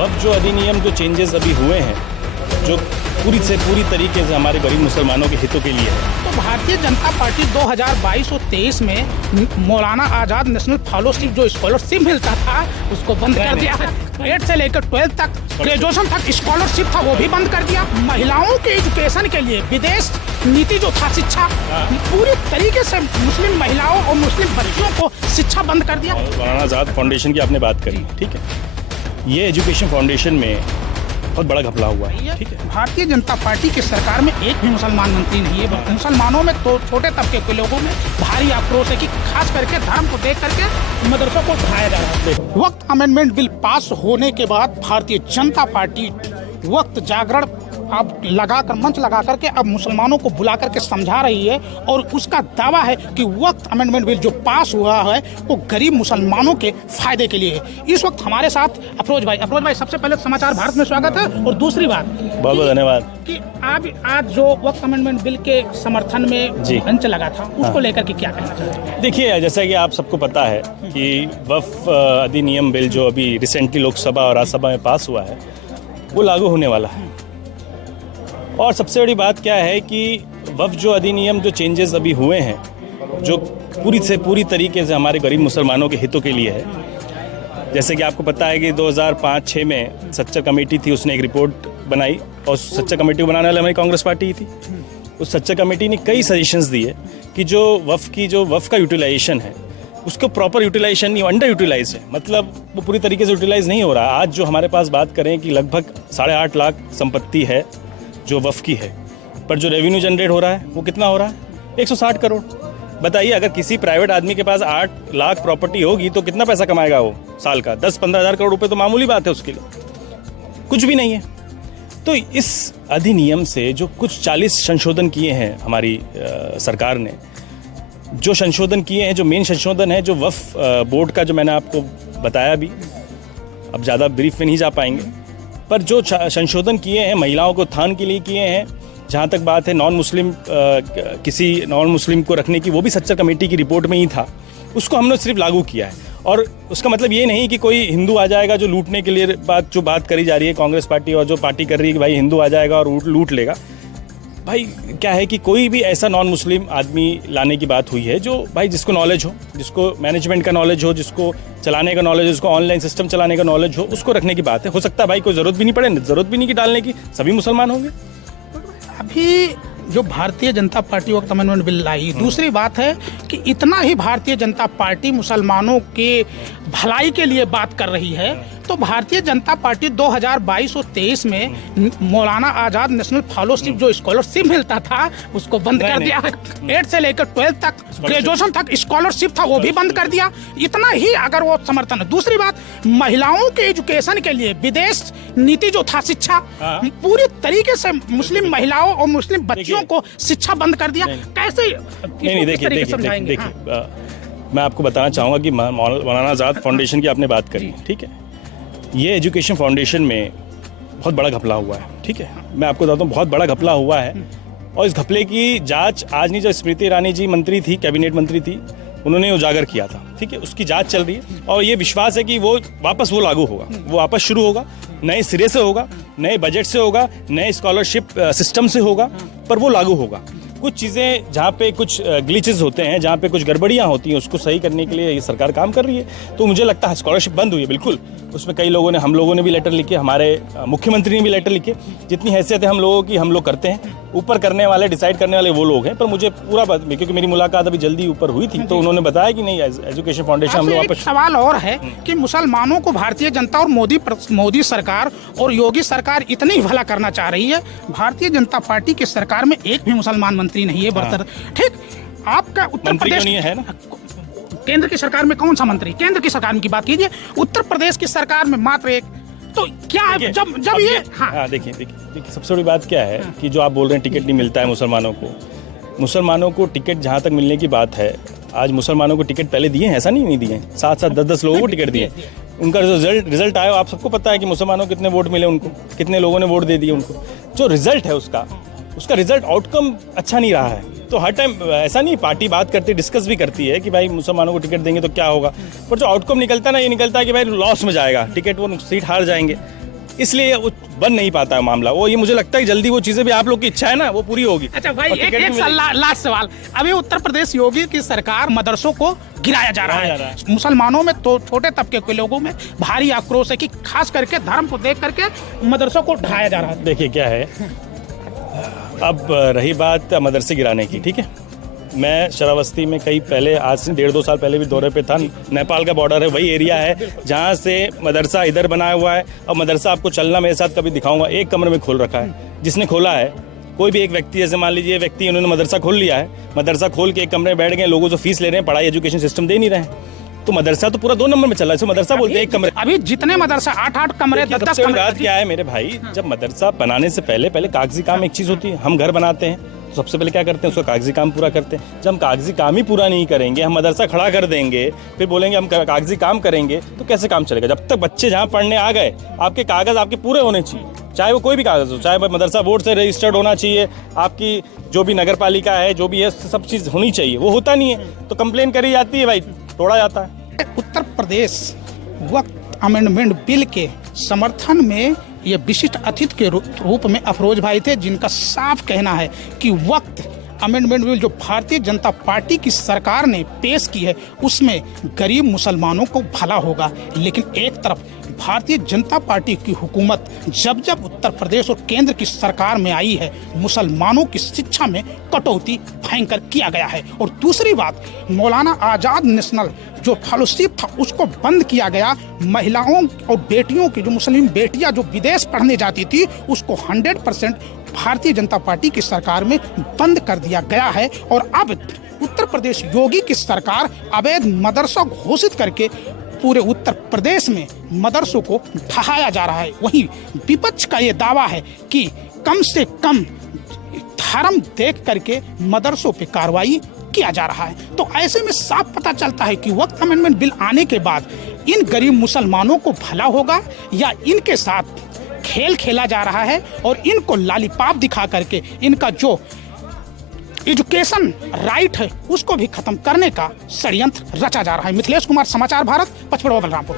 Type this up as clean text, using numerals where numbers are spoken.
वक्फ जो अधिनियम जो चेंजेस अभी हुए हैं, जो पूरी से पूरी तरीके से हमारे गरीब मुसलमानों के हितों के लिए है। तो भारतीय जनता पार्टी 2022 और 23 में मौलाना आज़ाद नेशनल फेलोशिप जो स्कॉलरशिप मिलता था उसको बंद कर दिया है। 8 से लेकर 12 तक ग्रेजुएशन तक स्कॉलरशिप था वो भी बंद कर दिया। महिलाओं के एजुकेशन के लिए विदेश नीति जो था शिक्षा पूरी तरीके से मुस्लिम महिलाओं और मुस्लिम बच्चियों को शिक्षा बंद कर दिया। मौलाना आज़ाद फाउंडेशन की आपने बात करी, ठीक है, ये एजुकेशन फाउंडेशन में बहुत बड़ा घपला हुआ है, ठीक है। भारतीय जनता पार्टी की सरकार में एक भी मुसलमान मंत्री नहीं है। मुसलमानों में तो छोटे तबके के लोगों में भारी आक्रोश है कि खास करके धर्म को देख करके मदरसों को उठाया जा रहा है। वक्त अमेंडमेंट बिल पास होने के बाद भारतीय जनता पार्टी वक्त जागरण अब मंच लगा करके अब मुसलमानों को बुला करके समझा रही है और उसका दावा है कि वक्त अमेंडमेंट बिल जो पास हुआ है वो गरीब मुसलमानों के फायदे के लिए है। इस वक्त हमारे साथ अफरोज भाई सबसे पहले समाचार भारत में स्वागत है। और दूसरी बात बहुत धन्यवाद कि आज जो वक्त अमेंडमेंट बिल के समर्थन में मंच लगा था उसको लेकर के क्या कहना चाहते हैं? देखिए, जैसा कि आप सबको पता है कि वक्फ अधिनियम बिल जो अभी रिसेंटली लोकसभा और राज्यसभा में पास हुआ है वो लागू होने वाला है। और सबसे बड़ी बात क्या है कि वक्फ जो अधिनियम जो चेंजेस अभी हुए हैं, जो पूरी से पूरी तरीके से हमारे गरीब मुसलमानों के हितों के लिए है। जैसे कि आपको पता है कि 2005-6 में सच्चर कमेटी थी, उसने एक रिपोर्ट बनाई और सच्चर कमेटी को बनाने वाली हमारी कांग्रेस पार्टी ही थी। उस सच्चर कमेटी ने कई सजेशंस दिए कि जो वक्फ का यूटिलाइजेशन है उसको प्रॉपर यूटिलाइजेशन नहीं, अंडर यूटिलाइज है, मतलब वो पूरी तरीके से यूटिलाइज नहीं हो रहा। आज जो हमारे पास बात करें कि लगभग 8.5 लाख संपत्ति है जो वक्फ की है, पर जो रेवेन्यू जनरेट हो रहा है वो कितना हो रहा है? 160 करोड़। बताइए, अगर किसी प्राइवेट आदमी के पास 8 लाख प्रॉपर्टी होगी तो कितना पैसा कमाएगा वो साल का? 10-15 हज़ार करोड़ रुपए तो मामूली बात है उसके लिए, कुछ भी नहीं है। तो इस अधिनियम से जो कुछ 40 संशोधन किए हैं हमारी सरकार ने, जो संशोधन किए हैं, जो मेन संशोधन है, जो वक्फ बोर्ड का जो मैंने आपको बताया भी, अब ज़्यादा ब्रीफ में नहीं जा पाएंगे, पर जो संशोधन किए हैं महिलाओं को उत्थान के लिए किए हैं। जहाँ तक बात है किसी नॉन मुस्लिम को रखने की, वो भी सच्चर कमेटी की रिपोर्ट में ही था, उसको हमने सिर्फ लागू किया है। और उसका मतलब ये नहीं कि कोई हिंदू आ जाएगा जो लूटने के लिए बात करी जा रही है कांग्रेस पार्टी और जो पार्टी कर रही है कि भाई हिंदू आ जाएगा और लूट लेगा। भाई क्या है कि कोई भी ऐसा नॉन मुस्लिम आदमी लाने की बात हुई है जो भाई जिसको नॉलेज हो, जिसको मैनेजमेंट का नॉलेज हो, जिसको चलाने का नॉलेज हो, जिसको ऑनलाइन सिस्टम चलाने का नॉलेज हो, उसको रखने की बात है। हो सकता है भाई कोई ज़रूरत भी नहीं पड़े, ज़रूरत भी नहीं कि डालने की, सभी मुसलमान होंगे। अभी जो भारतीय जनता पार्टी वक्त अमेंडमेंट बिल लाई, दूसरी बात है कि इतना ही भारतीय जनता पार्टी मुसलमानों के भलाई के लिए बात कर रही है, तो भारतीय जनता पार्टी 2022 और 23 में मौलाना आज़ाद नेशनल फेलोशिप जो स्कॉलरशिप मिलता था उसको बंद कर दिया है। 8 से लेकर 12 तक ग्रेजुएशन तक स्कॉलरशिप था वो भी बंद कर दिया। इतना ही अगर वो समर्थन है। दूसरी बात, महिलाओं के एजुकेशन के लिए विदेश नीति जो था शिक्षा पूरी तरीके से मुस्लिम महिलाओं और मुस्लिम बच्चियों को शिक्षा बंद कर दिया। कैसे? नहीं, देखिए, मैं आपको बताना चाहूँगा कि मौलाना आज़ाद फाउंडेशन की आपने बात करी, ठीक है, ये एजुकेशन फाउंडेशन में बहुत बड़ा घपला हुआ है, ठीक है। मैं आपको बताता हूँ, बहुत बड़ा घपला हुआ है और इस घपले की जांच आज नहीं, जो स्मृति ईरानी जी मंत्री थी, कैबिनेट मंत्री थी, उन्होंने उजागर किया था, ठीक है। उसकी जांच चल रही है और ये विश्वास है कि वो लागू होगा, वो वापस शुरू होगा, नए सिरे से होगा, नए बजट से होगा, नए स्कॉलरशिप सिस्टम से होगा, पर वो लागू होगा। कुछ चीज़ें जहाँ पे कुछ ग्लिचेस होते हैं, जहाँ पे कुछ गड़बड़ियाँ होती हैं, उसको सही करने के लिए ये सरकार काम कर रही है। तो मुझे लगता है स्कॉलरशिप बंद हुई है, बिल्कुल, उसमें कई लोगों ने, हम लोगों ने भी लेटर लिखे, हमारे मुख्यमंत्री ने भी लेटर लिखे। जितनी हैसियत है हम लोगों की, हम लोग करते हैं, ऊपर करने वाले, डिसाइड करने वाले वो लोग हैं। पर मुझे पूरा क्योंकि मेरी मुलाकात अभी जल्दी ऊपर हुई थी, तो उन्होंने बताया कि नहीं, एजुकेशन फाउंडेशन हम लोग वापस। सवाल और है कि मुसलमानों को भारतीय जनता और मोदी सरकार और योगी सरकार इतनी भला करना चाह रही है, भारतीय जनता पार्टी की सरकार में एक भी मुसलमान मंत्री नहीं है बरतर, ठीक। आपका उत्तर प्रदेश है ना, केंद्र की सरकार में कौन सा मंत्री? केंद्र की सरकार की बात कीजिए, उत्तर प्रदेश की सरकार में मात्र एक। तो क्या है जब ये देखिए, सबसे बड़ी बात क्या है कि जो आप बोल रहे हैं टिकट नहीं मिलता है मुसलमानों को टिकट, जहाँ तक मिलने की बात है, आज मुसलमानों को टिकट पहले दिए हैं, ऐसा नहीं दिए, 7-7, 10-10 लोगों को टिकट दिए। उनका रिजल्ट आया, आप सबको पता है कि मुसलमानों को कितने वोट मिले, उनको कितने लोगों ने वोट दे दिए उनको। जो रिजल्ट है उसका रिजल्ट आउटकम अच्छा नहीं रहा है। तो हर टाइम ऐसा नहीं, पार्टी बात करती, डिस्कस भी करती है कि भाई मुसलमानों को टिकट देंगे तो क्या होगा, पर जो आउटकम निकलता है ना, ये निकलता है कि भाई लॉस में जाएगा टिकट, वो सीट हार जाएंगे। इसलिए वो बन नहीं पाता है मामला। वो ये मुझे लगता है कि जल्दी वो चीजें भी आप लोग की इच्छा है ना वो पूरी होगी। अच्छा भाई, और एक टिकट भी मिलेगी। लास्ट सवाल। अभी उत्तर प्रदेश योगी की सरकार मदरसों को गिराया जा रहा गिराया जा है। मुसलमानों में तो छोटे तबके के लोगों में भारी आक्रोश है कि खास करके धर्म को देख करके मदरसों को ढाया जा रहा है। देखिए क्या है, अब रही बात मदरसे गिराने की, ठीक है, मैं श्रावस्ती में कई पहले, आज से 1.5-2 साल पहले भी दौरे पे था। नेपाल का बॉर्डर है, वही एरिया है जहाँ से मदरसा इधर बनाया हुआ है। और मदरसा आपको चलना मेरे साथ कभी दिखाऊंगा, एक कमरे में खोल रखा है। जिसने खोला है कोई भी एक व्यक्ति, जैसे मान लीजिए व्यक्ति, उन्होंने मदरसा खोल लिया है, मदरसा खोल के एक कमरे में बैठ गए, लोगों जो फीस ले रहे हैं, पढ़ाई एजुकेशन सिस्टम दे नहीं रहे हैं, तो मदरसा तो पूरा 2 नंबर में चल रहा है। इसको मदरसा बोलते हैं एक कमरे। अभी जितने मदरसा 8-8 कमरे, 10-10 सबसे बड़ी कमरे। बात क्या है मेरे भाई, जब मदरसा बनाने से पहले कागजी काम एक चीज़ होती है। हम घर बनाते हैं तो सबसे पहले क्या करते हैं, उसका कागजी काम पूरा करते हैं। जब हम कागजी काम ही पूरा नहीं करेंगे, हम मदरसा खड़ा कर देंगे, फिर बोलेंगे हम कागजी काम करेंगे, तो कैसे काम चलेगा? जब तक बच्चे जहाँ पढ़ने आ गए, आपके कागज़ आपके पूरे होने चाहिए, चाहे वो कोई भी कागज़ हो, चाहे मदरसा बोर्ड से रजिस्टर्ड होना चाहिए, आपकी जो भी नगर पालिका है, जो भी है, सब चीज़ होनी चाहिए। वो होता नहीं है तो कंप्लेन करी जाती है, भाई तोड़ा जाता है। उत्तर प्रदेश वक्त अमेंडमेंट बिल के समर्थन में ये विशिष्ट अतिथि के रूप में अफरोज भाई थे, जिनका साफ कहना है कि वक्त अमेंडमेंट बिल जो भारतीय जनता पार्टी की सरकार ने पेश की है उसमें गरीब मुसलमानों को भला होगा। लेकिन एक तरफ भारतीय जनता पार्टी की हुकूमत जब जब उत्तर प्रदेश और केंद्र की सरकार में आई है, मुसलमानों की शिक्षा में कटौती भयंकर किया गया है। और दूसरी बात, मौलाना आज़ाद नेशनल जो फेलोशिप था उसको बंद किया गया। महिलाओं और बेटियों की, जो मुस्लिम बेटियां जो विदेश पढ़ने जाती थी, उसको 100% भारतीय जनता पार्टी की सरकार में बंद कर दिया गया है। और अब उत्तर प्रदेश योगी की सरकार अवैध मदरसा घोषित करके पूरे उत्तर प्रदेश में मदरसों को ढहाया जा रहा है। वहीं विपक्ष का ये दावा है कि कम से कम धर्म देख करके मदरसों पे कार्रवाई किया जा रहा है। तो ऐसे में साफ पता चलता है कि वक्त अमेंडमेंट बिल आने के बाद इन गरीब मुसलमानों को भला होगा या इनके साथ खेल खेला जा रहा है और इनको लालीपाप दिखा करके इनका जो एजुकेशन राइट है उसको भी खत्म करने का षड्यंत्र रचा जा रहा है। मिथिलेश कुमार, समाचार भारत, पचपड़वा, बलरामपुर।